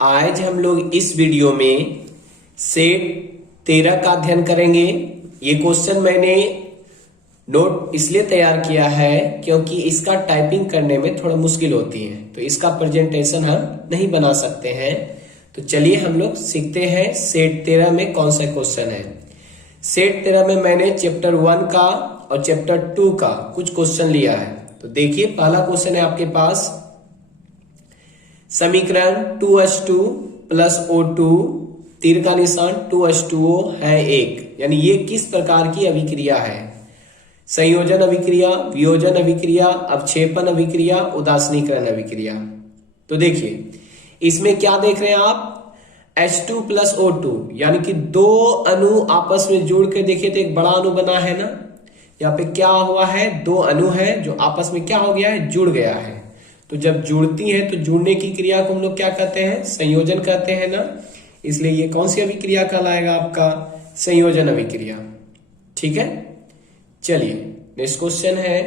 आज हम लोग इस वीडियो में सेट 13 का अध्ययन करेंगे। ये क्वेश्चन मैंने नोट इसलिए तैयार किया है क्योंकि इसका टाइपिंग करने में थोड़ा मुश्किल होती है, तो इसका प्रेजेंटेशन हम नहीं बना सकते हैं। तो चलिए हम लोग सीखते हैं सेट 13 में कौन सा क्वेश्चन है। सेट 13 में मैंने चैप्टर 1 का और चैप्टर 2 का कुछ क्वेश्चन लिया है। तो देखिए पहला क्वेश्चन है आपके पास, समीकरण 2H2 प्लस O2 तीर का निशान 2H2O है 1, यानी ये किस प्रकार की अभिक्रिया है। संयोजन अभिक्रिया, वियोजन अभिक्रिया, अवक्षेपण अभिक्रिया, उदासीनीकरण अभिक्रिया। तो देखिए इसमें क्या देख रहे हैं आप, H2 प्लस O2 यानी कि दो अणु आपस में जुड़ के देखिए तो एक बड़ा अणु बना है ना। यहाँ पे क्या हुआ है, दो अणु है जो आपस में क्या हो गया है, जुड़ गया है। तो जब जुड़ती है तो जुड़ने की क्रिया को हम लोग क्या कहते हैं, संयोजन कहते हैं ना। इसलिए ये कौन सी अभिक्रिया कहलाएगा, आपका संयोजन अभिक्रिया। ठीक है, चलिए नेक्स्ट क्वेश्चन है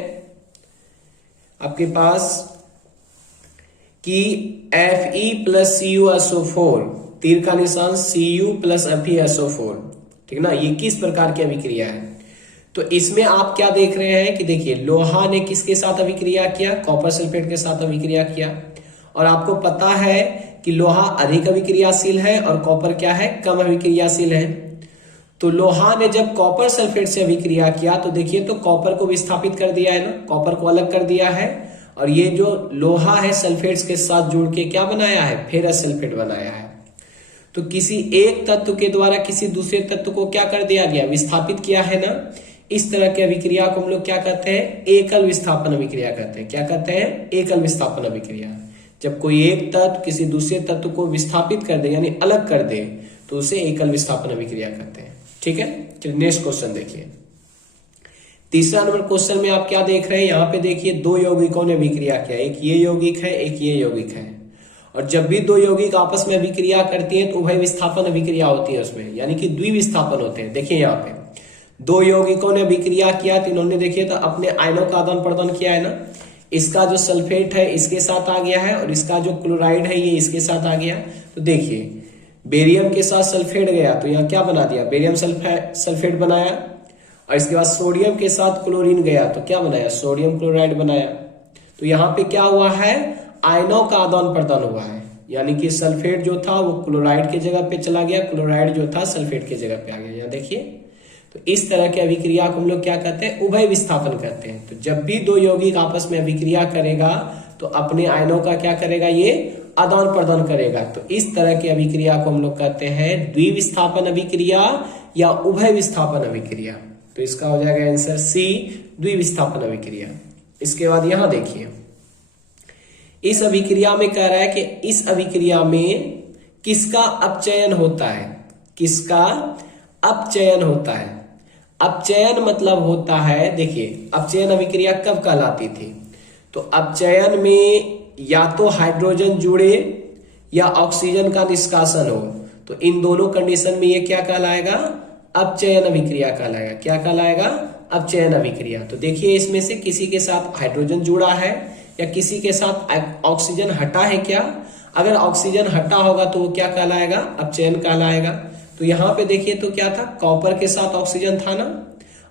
आपके पास कि Fe प्लस CuSO4 तीर का निशान Cu प्लस FeSO4, ठीक ना, ये किस प्रकार की अभिक्रिया है। तो इसमें आप क्या देख रहे हैं कि देखिए लोहा ने किसके साथ अभिक्रिया किया, कॉपर सल्फेट के साथ अभिक्रिया किया। और आपको पता है कि लोहा अधिक अभिक्रियाशील है और कॉपर क्या है, कम अभिक्रियाशील है। तो लोहा ने जब कॉपर सल्फेट से अभिक्रिया किया तो देखिए तो कॉपर को विस्थापित कर दिया है ना, कॉपर को अलग कर दिया है। और ये जो लोहा है सल्फेट्स के साथ जुड़ के क्या बनाया है, फेरस सल्फेट बनाया है। तो किसी एक तत्व के द्वारा किसी दूसरे तत्व को क्या कर दिया गया, विस्थापित किया है ना। इस तरह की अभिक्रिया को हम लोग क्या कहते हैं, एकल विस्थापन अभिक्रिया कहते हैं। क्या कहते हैं, एकल विस्थापन अभिक्रिया। जब कोई एक तत्व किसी दूसरे तत्व को विस्थापित कर दे यानी अलग कर दे तो उसे एकल विस्थापन अभिक्रिया कहते हैं। ठीक है, चलिए नेक्स्ट क्वेश्चन देखिए। तीसरा नंबर क्वेश्चन में आप क्या देख रहे हैं, यहाँ पे देखिए दो यौगिकों ने अभिक्रिया किया, एक ये यौगिक है एक ये यौगिक है। और जब भी दो यौगिक आपस में अभिक्रिया करती हैं तो उभय विस्थापन अभिक्रिया होती है उसमें, यानी कि द्विविस्थापन होते हैं। देखिए यहाँ पे दो यौगिकों ने अभिक्रिया किया तो इन्होंने देखिए तो अपने आयनों का आदान प्रदान किया है ना। इसका जो सल्फेट है इसके साथ आ गया है और इसका जो क्लोराइड है ये इसके साथ आ गया। तो देखिए बेरियम के साथ सल्फेट गया तो यहाँ क्या बना दिया, बेरियम सल्फेट बनाया। और इसके बाद सोडियम के साथ क्लोरीन गया तो क्या बनाया, सोडियम क्लोराइड बनाया। तो यहाँ पे क्या हुआ है, आयनों का आदान प्रदान हुआ है, यानी कि सल्फेट जो था वो क्लोराइड की जगह पे चला गया, क्लोराइड जो था सल्फेट की जगह पे आ गया। यहाँ देखिए तो इस तरह की अभिक्रिया को हम लोग क्या कहते हैं, उभय विस्थापन कहते हैं। तो जब भी दो यौगिक आपस में अभिक्रिया करेगा तो अपने आयनों का क्या करेगा, ये आदान प्रदान करेगा। तो इस तरह की अभिक्रिया को हम लोग कहते हैं द्विविस्थापन अभिक्रिया या उभय विस्थापन अभिक्रिया। तो इसका हो जाएगा आंसर सी, द्विविस्थापन अभिक्रिया। इसके बाद यहां देखिए इस अभिक्रिया में कह रहा है कि इस अभिक्रिया में किसका अपचयन होता है, किसका अपचयन होता है। अपचयन मतलब होता है, देखिए अपचयन अभिक्रिया कब कहलाती थी, तो अपचयन में या तो हाइड्रोजन जुड़े या ऑक्सीजन का निष्कासन हो। तो इन दोनों कंडीशन में ये क्या कहलाएगा, अपचयन अभिक्रिया कहलाएगा। क्या कहलाएगा, अपचयन अभिक्रिया। तो देखिए इसमें से किसी के साथ हाइड्रोजन जुड़ा है या किसी के साथ ऑक्सीजन हटा है क्या। अगर ऑक्सीजन हटा होगा तो वो क्या कहलाएगा, अपचयन कहलाएगा। तो यहाँ पे देखिए तो क्या था, कॉपर के साथ ऑक्सीजन था ना,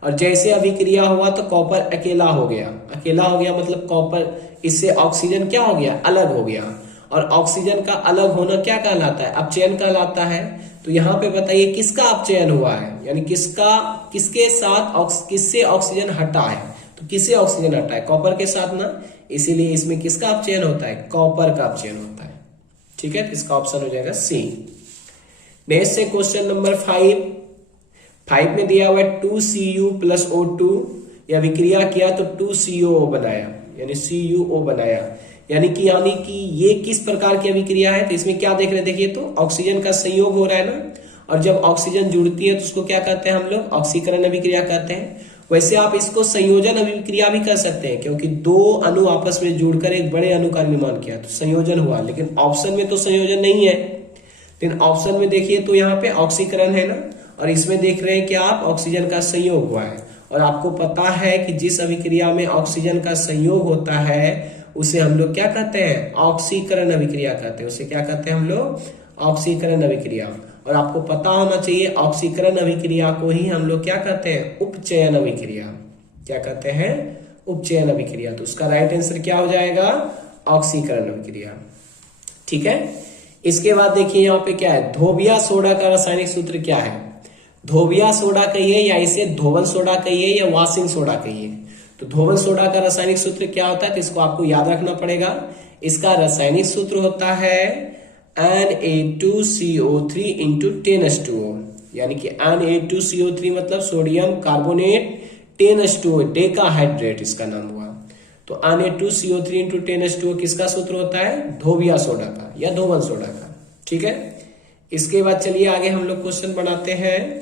और जैसे अभिक्रिया हुआ तो कॉपर अकेला हो गया। अकेला हो गया मतलब कॉपर इससे ऑक्सीजन क्या हो गया, अलग हो गया। और ऑक्सीजन का अलग होना क्या कहलाता है, अपचयन कहलाता है। तो यहाँ पे बताइए किसका अपचयन हुआ है, यानी किसके साथ किससे ऑक्सीजन हटा है। तो किससे ऑक्सीजन हटा है, कॉपर के साथ ना, इसीलिए इसमें किसका अपचयन होता है, कॉपर का अपचयन होता है। ठीक है, तो इसका ऑप्शन हो जाएगा सी। नेक्स्ट से क्वेश्चन नंबर 5 में दिया हुआ है 2Cu प्लस O2, या अभिक्रिया किया तो 2CuO बनाया, यानी CuO बनाया। यानी कि ये किस प्रकार की अभिक्रिया है। तो इसमें क्या देख रहे हैं, देखिए तो ऑक्सीजन का संयोग हो रहा है ना, और जब ऑक्सीजन जुड़ती है तो उसको क्या कहते हैं हम लोग, ऑक्सीकरण अभिक्रिया कहते हैं। वैसे आप इसको संयोजन अभिक्रिया भी कर सकते हैं, क्योंकि दो अणु आपस में जुड़कर एक बड़े अणु का निर्माण किया तो संयोजन हुआ। लेकिन ऑप्शन में तो संयोजन नहीं है, लेकिन ऑप्शन में देखिए तो यहाँ पे ऑक्सीकरण है ना, और इसमें देख रहे हैं कि आप ऑक्सीजन का संयोग हुआ है। और आपको पता है कि जिस अभिक्रिया में ऑक्सीजन का संयोग होता है उसे हम लोग क्या कहते हैं, ऑक्सीकरण अभिक्रिया कहते हैं। उसे क्या कहते हैं हम लोग, ऑक्सीकरण अभिक्रिया। और आपको पता होना चाहिए ऑक्सीकरण अभिक्रिया को ही हम लोग क्या कहते हैं, उपचयन अभिक्रिया। क्या कहते हैं, उपचयन अभिक्रिया। तो उसका राइट आंसर क्या हो जाएगा, ऑक्सीकरण अभिक्रिया। ठीक है। इसके बाद देखिए यहाँ पे क्या है, धोबिया सोडा का रासायनिक सूत्र क्या है। धोबिया सोडा कहिए या इसे धोवन सोडा कहिए या वॉशिंग सोडा कहिए। तो धोवन सोडा का रासायनिक सूत्र क्या होता है, तो इसको आपको याद रखना पड़ेगा। इसका रासायनिक सूत्र होता है Na2CO3 इंटू 10H2O, यानी कि Na2CO3 मतलब सोडियम कार्बोनेट 10H2O, डेकाहाइड्रेट इसका नाम हुआ। तो Na2CO3 इंटू 10H2O किसका सूत्र होता है, धोबिया सोडा का या धोवन सोडा का। ठीक है। इसके बाद चलिए आगे हम लोग क्वेश्चन बनाते हैं।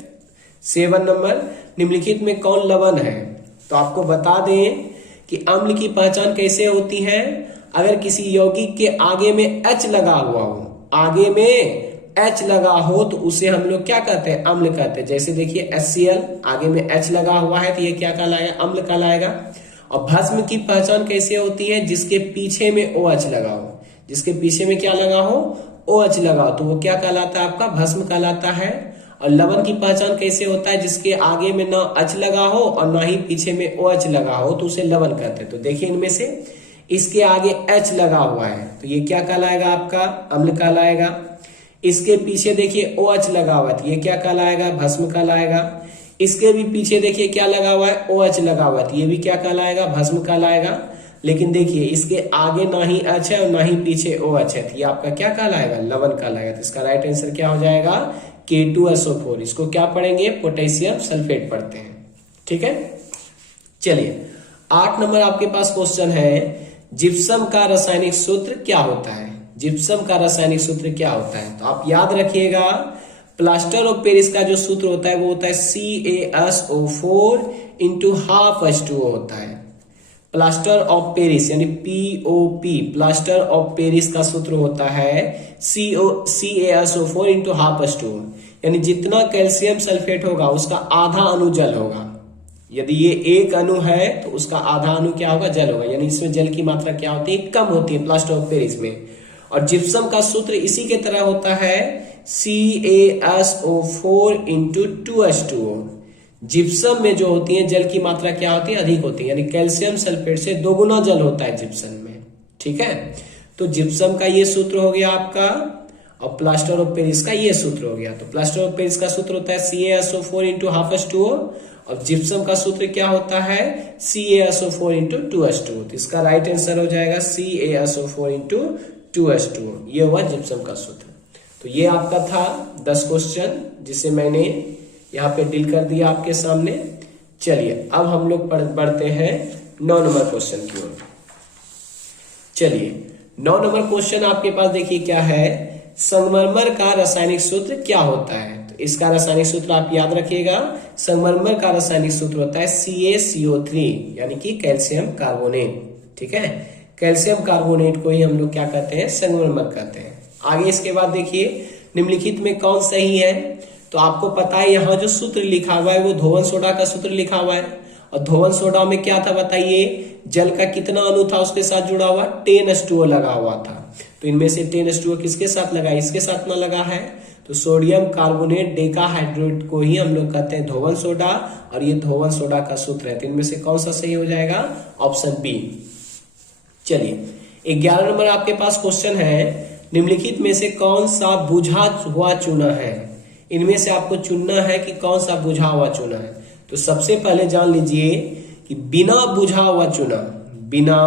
7 नंबर, निम्नलिखित में कौन लवण है। तो आपको बता दें कि अम्ल की पहचान कैसे होती है, अगर किसी यौगिक के आगे में H लगा हुआ हो, आगे में H लगा हो तो उसे हम लोग क्या कहते हैं, अम्ल कहते हैं। जैसे देखिए HCl, आगे में H लगा हुआ है तो ये क्या कहलाएगा, अम्ल कहलाएगा। और भस्म की पहचान कैसे होती है, जिसके पीछे में OH लगा हो, जिसके पीछे में क्या लगा हो, OH लगा हो, तो वो क्या कहलाता है, आपका भस्म कहलाता है। और लवण की पहचान कैसे होता है, जिसके आगे में ना H लगा हो और ना ही पीछे में OH लगा हो तो उसे लवण कहते हैं। तो देखिए इनमें से इसके आगे H लगा हुआ है तो ये क्या कहलाएगा, आपका अम्ल कहलाएगा। इसके पीछे देखिए OH लगा हुआ है तो ये क्या कहलाएगा, भस्म कहलाएगा। इसके भी पीछे देखिए क्या लगा हुआ है, OH लगा हुआ है तो ये भी क्या कहलाएगा, भस्म कहलाएगा। लेकिन देखिए इसके आगे ना ही H है और ना ही पीछे OH है तो ये आपका क्या कहलाएगा, लवण कहलाएगा। तो इसका राइट आंसर क्या हो जाएगा, K2SO4। इसको क्या पढ़ेंगे, पोटेशियम सल्फेट पढ़ते हैं। ठीक है। चलिए 8 नंबर आपके पास क्वेश्चन है, जिप्सम का रासायनिक सूत्र क्या होता है। जिप्सम का रासायनिक सूत्र क्या होता है, तो आप याद रखिएगा प्लास्टर ऑफ पेरिस का जो सूत्र होता है वो होता है CaSO4 इंटू हाफ H2O होता है। प्लास्टर ऑफ पेरिस यानी POP, प्लास्टर ऑफ पेरिस का सूत्र होता है CaSO4 इंटू हाफ H2O, यानी जितना कैल्शियम सल्फेट होगा उसका आधा अणु जल होगा। यदि ये एक अणु है तो उसका आधा अणु क्या होगा, जल होगा, यानी इसमें जल की मात्रा क्या होती है, कम होती है प्लास्टर ऑफ पेरिस में। और जिप्सम का सूत्र इसी के तरह होता है CaSO4 इंटू 2H2O। जिप्सम में जो होती है जल की मात्रा क्या होती है, अधिक होती है, यानी कैल्शियम सल्फेट से 2 गुना जल होता है जिप्सम में। ठीक है। तो जिप्सम का ये सूत्र हो गया आपका और प्लास्टर ऑफ पेरिस का ये सूत्र हो गया। तो प्लास्टर ऑफ पेरिस का सूत्र होता है CaSO4 इंटू हाफ H2O और जिप्सम का सूत्र क्या होता है, CaSO4 इंटू 2H2O। तो इसका राइट आंसर हो जाएगा CaSO4 इंटू 2H2O। ये हुआ जिप्सम का सूत्र। तो ये आपका था 10 क्वेश्चन जिसे मैंने यहाँ पे डील कर दिया आपके सामने। चलिए अब हम लोग बढ़ते हैं 9 नंबर क्वेश्चन की ओर। चलिए 9 नंबर क्वेश्चन आपके पास देखिए क्या है, संगमरमर का रासायनिक सूत्र क्या होता है। तो इसका रासायनिक सूत्र आप याद रखिएगा, संगमरमर का रासायनिक सूत्र होता है CaCO3 यानी कि कैल्शियम कार्बोनेट। ठीक है। कैल्शियम कार्बोनेट को ही हम लोग क्या कहते हैं, संगमरमर कहते हैं। आगे इसके बाद देखिए निम्नलिखित में कौन सही है। तो आपको पता है यहाँ जो सूत्र लिखा हुआ है वो धोवन सोडा का सूत्र लिखा हुआ है और धोवन सोडा में क्या था बताइए, जल का कितना अणु था उसके साथ जुड़ा हुआ, 10H2O लगा हुआ था। तो इनमें से 10H2O किसके साथ लगा, इसके साथ ना लगा है। तो सोडियम कार्बोनेट डेकाहाइड्रेट को ही हम लोग कहते हैं धोवन सोडा और ये धोवन सोडा का सूत्र है। तो इनमें से कौन सा सही हो जाएगा, ऑप्शन बी। चलिए 11 नंबर आपके पास क्वेश्चन है, निम्नलिखित में से कौन सा बुझा हुआ चूना है। इनमें से आपको चुनना है कि कौन सा बुझा हुआ चूना है। तो सबसे पहले जान लीजिए कि बिना बुझा हुआ चूना, बिना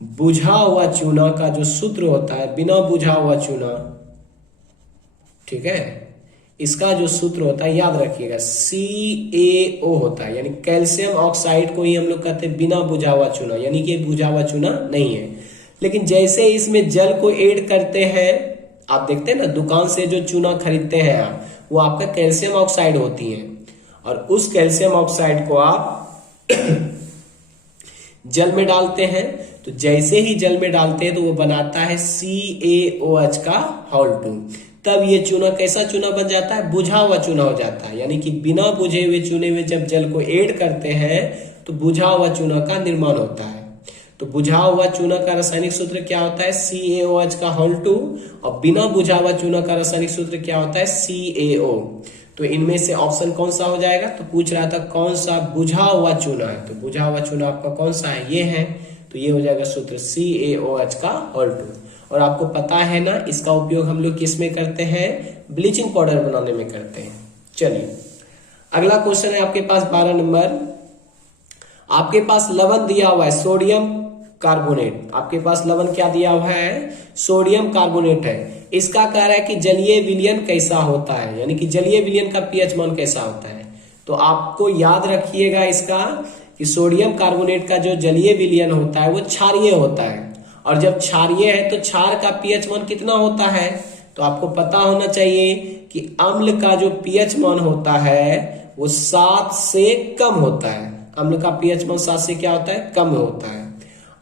बुझा हुआ चूना का जो सूत्र होता है, बिना बुझा हुआ चूना, ठीक है, इसका जो सूत्र होता है याद रखिएगा CaO होता है, यानी कैल्शियम ऑक्साइड को ही हम लोग कहते हैं बिना बुझा हुआ चूना, यानी कि बुझा हुआ चूना नहीं है। लेकिन जैसे इसमें जल को ऐड करते हैं, आप देखते हैं ना दुकान से जो चूना खरीदते हैं आप, वो आपका कैल्शियम ऑक्साइड होती है और उस कैल्शियम ऑक्साइड को आप जल में डालते हैं। तो जैसे ही जल में डालते हैं तो वो बनाता है CaOH का होल 2। तब ये चूना कैसा चूना बन जाता है, बुझा हुआ चूना हो जाता है। यानी कि बिना बुझे हुए चूने में जब जल को ऐड करते हैं तो बुझा हुआ चूना का निर्माण होता है। तो बुझा हुआ चूना का रासायनिक सूत्र क्या होता है CaOH का होल 2, और बिना बुझा हुआ चूना का रासायनिक सूत्र क्या होता है CaO। तो इनमें से ऑप्शन कौन सा हो जाएगा, तो पूछ रहा था कौन सा बुझा हुआ चूना है, तो बुझा हुआ चूना आपका कौन सा है, ये है, तो ये हो जाएगा सूत्र CaOH का होल 2। और आपको पता है ना इसका उपयोग हम लोग किस में करते हैं, ब्लीचिंग पाउडर बनाने में करते हैं। चलिए अगला क्वेश्चन है आपके पास 12 नंबर। आपके पास लवण दिया हुआ है सोडियम कार्बोनेट, आपके पास लवण क्या दिया हुआ है, सोडियम कार्बोनेट है। इसका कह रहा है कि जलीय विलयन कैसा होता है, यानी कि जलीय विलयन का पीएच मान कैसा होता है। तो आपको याद रखिएगा इसका कि सोडियम कार्बोनेट का जो जलीय विलयन होता है वो क्षारीय होता है, और जब क्षारीय है तो क्षार का पीएच मान कितना होता है, तो आपको पता होना चाहिए कि अम्ल का जो पीएच मान होता है वो 7 से कम होता है। अम्ल का पीएच मान 7 से क्या होता है, कम होता है।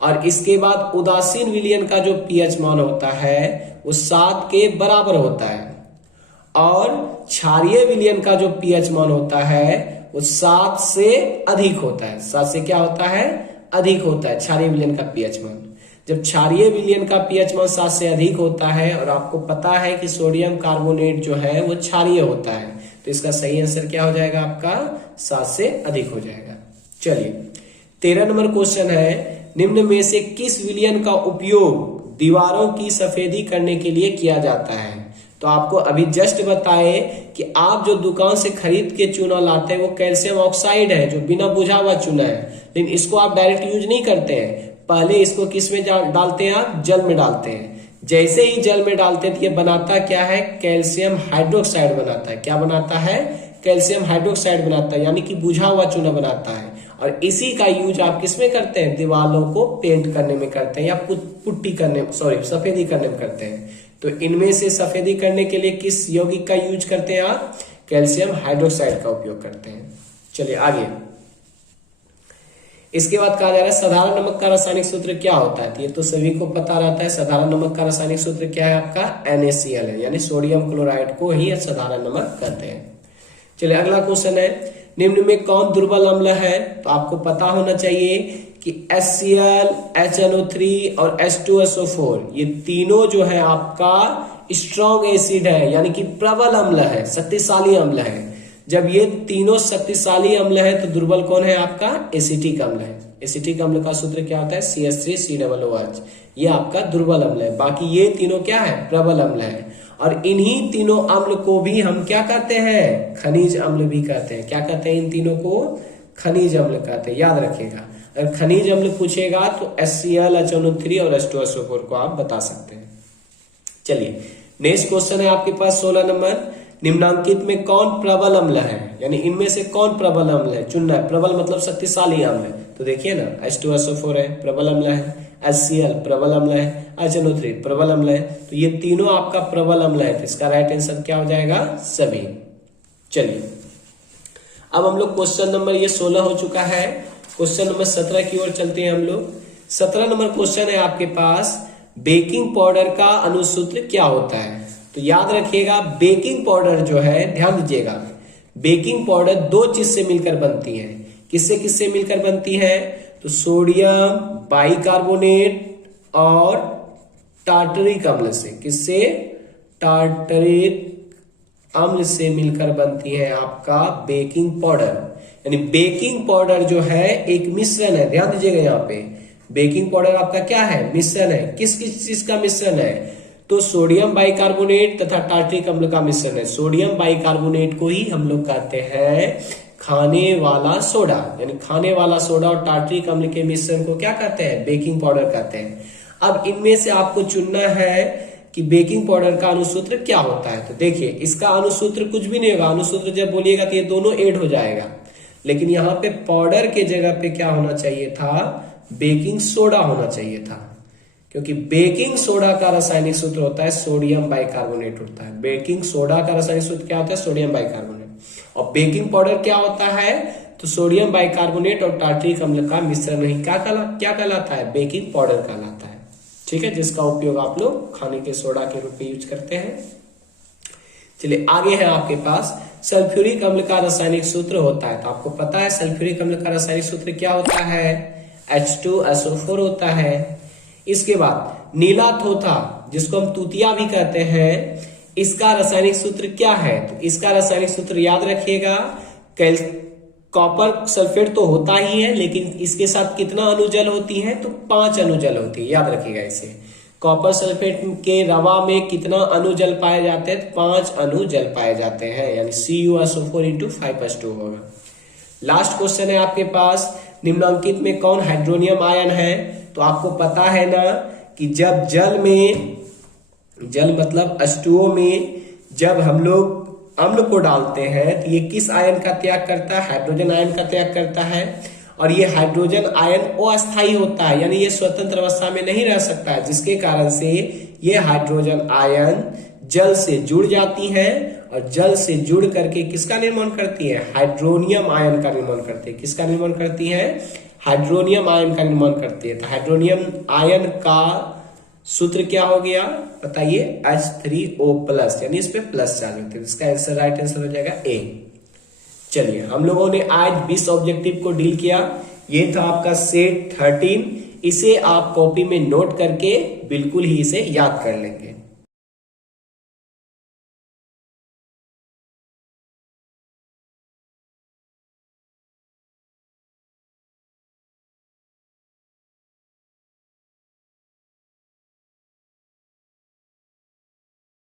और इसके बाद उदासीन विलयन का जो पीएच मान होता है वो 7 के बराबर होता है, और क्षारीय विलयन का जो पीएच मान होता है वो 7 से अधिक होता है। 7 से क्या होता है, अधिक होता है क्षारीय विलयन का पीएच मान। जब क्षारीय विलयन का पीएच मान 7 से अधिक होता है, और आपको पता है कि सोडियम कार्बोनेट जो है वो क्षारीय होता है, तो इसका सही आंसर क्या हो जाएगा आपका, 7 से अधिक हो जाएगा। चलिए 13 नंबर क्वेश्चन है, निम्न में से किस विलयन का उपयोग दीवारों की सफेदी करने के लिए किया जाता है। तो आपको अभी जस्ट बताए कि आप जो दुकान से खरीद के चूना लाते हैं वो कैल्शियम ऑक्साइड है जो बिना बुझा हुआ चूना है, लेकिन इसको आप डायरेक्ट यूज नहीं करते हैं, पहले इसको किस में डालते हैं, आप जल में डालते हैं। जैसे ही जल में डालते हैं तो ये बनाता क्या है, कैल्शियम हाइड्रोक्साइड बनाता है। क्या बनाता है, कैल्शियम हाइड्रोक्साइड बनाता है, यानी कि बुझा हुआ चूना बनाता है। और इसी का यूज आप किस में करते हैं, दीवारों को पेंट करने में करते हैं, या पुट्टी करने सफेदी करने में करते हैं। तो इनमें से सफेदी करने के लिए किस यौगिक का यूज करते हैं आप, कैल्शियम हाइड्रोक्साइड का उपयोग करते हैं। चलिए आगे, इसके बाद कहा जा रहा है साधारण नमक का रासायनिक सूत्र क्या होता है। तो ये तो सभी को पता रहता है, साधारण नमक का रासायनिक सूत्र क्या है आपका, NaCl है, यानी सोडियम क्लोराइड को ही साधारण नमक कहते हैं। चलिए अगला क्वेश्चन है, निम्न में कौन दुर्बल अम्ल है। तो आपको पता होना चाहिए कि HCl, HNO3 और H2SO4 ये तीनों जो है आपका स्ट्रॉन्ग एसिड है, यानी कि प्रबल अम्ल है, शक्तिशाली अम्ल है। जब ये तीनों शक्तिशाली अम्ल है तो दुर्बल कौन है आपका, एसिटिक अम्ल है। एसिटिक अम्ल का सूत्र क्या होता है, CH3COOH, ये आपका दुर्बल अम्ल है। बाकी ये तीनों क्या है, प्रबल अम्ल है। और इन्हीं तीनों अम्ल को भी हम क्या कहते हैं, खनिज अम्ल भी कहते हैं। क्या कहते हैं, इन तीनों को खनिज अम्ल कहते हैं, याद रखिएगा। अगर खनिज अम्ल पूछेगा तो HCl, HNO3 और H2SO4 को आप बता सकते हैं। चलिए नेक्स्ट क्वेश्चन है आपके पास 16 नंबर, निम्नांकित में कौन प्रबल अम्ल है, यानी इनमें से कौन प्रबल अम्ल है चुनना है। प्रबल मतलब शक्तिशाली अम्ल है, तो देखिए ना H2SO4 है, प्रबल अम्ल है, HCl प्रबल अम्ल है, HNO3 प्रबल अम्ल है। तो ये तीनों आपका प्रबल अम्ल है, तो इसका राइट आंसर क्या हो जाएगा, सभी। चलिए अब हम लोग क्वेश्चन नंबर ये 16 हो चुका है, क्वेश्चन नंबर 17 की ओर चलते हैं हम लोग। 17 नंबर क्वेश्चन है आपके पास, बेकिंग पाउडर का अनुसूत्र क्या होता है। तो याद रखिएगा बेकिंग पाउडर जो है, ध्यान दीजिएगा, बेकिंग पाउडर दो चीज से मिलकर बनती है। किससे किससे मिलकर बनती है, तो सोडियम बाइकार्बोनेट और टार्टरिक अम्ल से। किससे, टार्टरिक अम्ल से मिलकर बनती है आपका बेकिंग पाउडर। यानी बेकिंग पाउडर जो है एक मिश्रण है, ध्यान दीजिएगा यहाँ पे बेकिंग पाउडर आपका क्या है, मिश्रण है। किस किस चीज का मिश्रण है, तो सोडियम बाइकार्बोनेट तथा टार्टरिक अम्ल का मिश्रण है। सोडियम बाइकार्बोनेट को ही हम लोग कहते हैं खाने वाला सोडा, यानी खाने वाला सोडा और टार्टरिक अम्ल के मिश्रण को क्या कहते हैं, बेकिंग पाउडर कहते हैं। अब इनमें से आपको चुनना है कि बेकिंग पाउडर का अनुसूत्र क्या होता है। तो देखिए इसका अनुसूत्र कुछ भी नहीं होगा, अनुसूत्र जब बोलिएगा तो ये दोनों ऐड हो जाएगा, लेकिन यहाँ पे पाउडर के जगह पे क्या होना चाहिए था, बेकिंग सोडा होना चाहिए था, क्योंकि बेकिंग सोडा का रासायनिक सूत्र होता है सोडियम बाइकार्बोनेट होता है। बेकिंग सोडा का रासायनिक सूत्र क्या होता है, सोडियम बाइकार्बोनेट। और बेकिंग पाउडर क्या होता है, तो सोडियम बाइकार्बोनेट और टार्टरिक अम्ल का मिश्रण ही क्या कहलाता है, बेकिंग पाउडर कहलाता है। ठीक है, जिसका उपयोग आप लोग खाने के सोडा के रूप में यूज करते हैं। चलिए आगे है आपके पास सल्फ्यूरिक अम्ल का रासायनिक सूत्र होता है। तो आपको पता है सल्फ्यूरिक अम्ल का रासायनिक सूत्र क्या होता है, H2SO4 होता है। इसके बाद नीला थोथा जिसको हम तूतिया भी कहते हैं, इसका रासायनिक सूत्र क्या है? तो इसका रासायनिक सूत्र याद रखिएगा, कॉपर सल्फेट तो होता ही है, लेकिन इसके साथ कितना अणुजल होती है? तो 5 अणुजल होती है, याद रखिएगा इसे। कॉपर सल्फेट के रवा में कितना अणुजल पाए जाते हैं? 5 अणुजल पाए जाते हैं, यानी CuSO4 × 5H2 होगा। लास्ट क्वेश्चन है आपके पास, निम्नलिखित में कौन हाइड्रोनियम आयन है? तो आपको पता है ना कि जब जल मतलब H2O में जब हम लोग अम्ल को डालते हैं तो ये किस आयन का त्याग करता है? हाइड्रोजन आयन का त्याग करता है। और ये हाइड्रोजन आयन अस्थायी होता है, यानी ये स्वतंत्र अवस्था में नहीं रह सकता है, जिसके कारण से ये हाइड्रोजन आयन जल से जुड़ जाती है और जल से जुड़ करके किसका निर्माण करती है? हाइड्रोनियम आयन का निर्माण करती है। किसका निर्माण करती है? हाइड्रोनियम आयन का निर्माण करती है। तो हाइड्रोनियम आयन का सूत्र क्या हो गया बताइए? H3O+, यानी इस पे प्लस चार्ज होते हैं। इसका आंसर राइट आंसर हो जाएगा ए। चलिए, हम लोगों ने आज 20 ऑब्जेक्टिव को डील किया। ये था आपका सेट 13। इसे आप कॉपी में नोट करके बिल्कुल ही इसे याद कर लेंगे।